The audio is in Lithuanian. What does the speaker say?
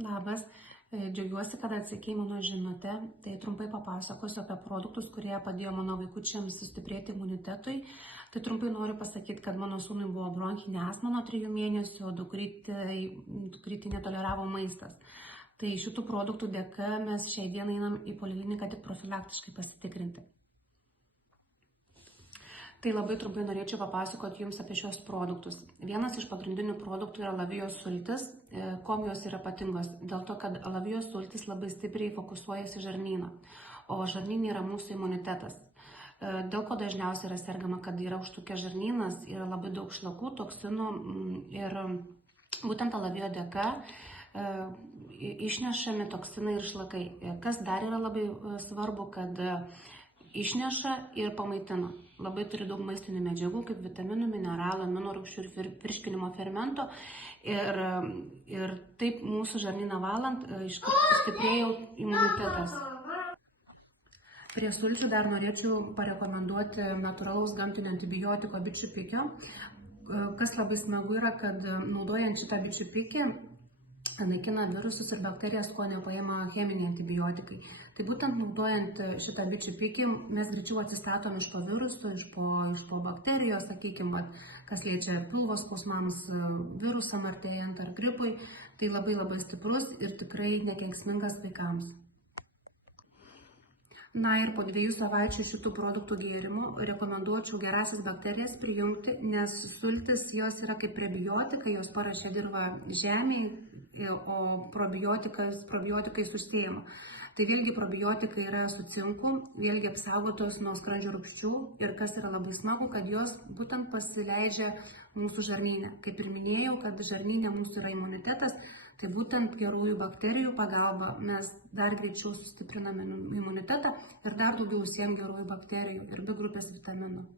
Labas, džiaugiuosi, kad atsakei mano žinutę. Tai trumpai papasakosiu apie produktus, kurie padėjo mano vaikučiams sustiprėti imunitetui. Tai trumpai noriu pasakyti, kad mano sūnui buvo bronchinė astma nuo 3 mėnesių, o dukrytei netoleravo maistas. Tai šitų produktų dėka mes šiai dienai einam į polikliniką tik profilaktiškai pasitikrinti. Tai labai trumpai norėčiau papasakoti Jums apie šios produktus. Vienas iš pagrindinių produktų yra alavijos sultis. Kuom jos yra ypatingos? Dėl to, kad alavijos sultis labai stipriai fokusuojasi žarnyną, o žarnynė yra mūsų imunitetas. Dėl ko dažniausiai yra sergama, kad yra užtrukęs žarnynas, yra labai daug šlakų, toksinų ir būtent alavijo dėka išnešami toksinai ir šlakai. Kas dar yra labai svarbu, kad išneša ir pamaitina. Labai turi daug maistinių medžiagų, kaip vitaminų, mineralų, aminorūgščių ir virškinimo fermento. Ir taip mūsų žarnyną valant iškart stiprėja imunitetas. Prie sulčių dar norėčiau parekomenduoti natūralaus gamtinio antibiotiko bičių pikio. Kas labai smagu yra, kad naudojant šitą bičių pikį naikina virusus ir bakterijas, ko nepaima cheminiai antibiotikai. Tai būtent naudojant šitą bičių pikį mes greičiau atsistatom iš to viruso, iš po bakterijos, sakykime, kas liečia pilvo skausmams, virusam artėjant ar gripui. Tai labai stiprus ir tikrai nekenksmingas vaikams. Na ir po 2 savaičių šitų produktų gėrimų rekomenduočiau gerąsias bakterijas prijungti, nes sultis jos yra kaip prebiotikai, jos paruošia dirvą žemėj, o probiotikais užsiima. Tai vėlgi probiotikai yra su cinku, vėlgi apsaugotos nuo skrandžio rūgščių ir kas yra labai smagu, kad jos būtent pasileidžia mūsų žarnyne. Kaip ir minėjau, kad žarnyne mūsų yra imunitetas, tai būtent gerųjų bakterijų pagalba mes dar greičiau sustipriname imunitetą ir dar daugiau užsiejam gerųjų bakterijų ir B grupės vitaminų.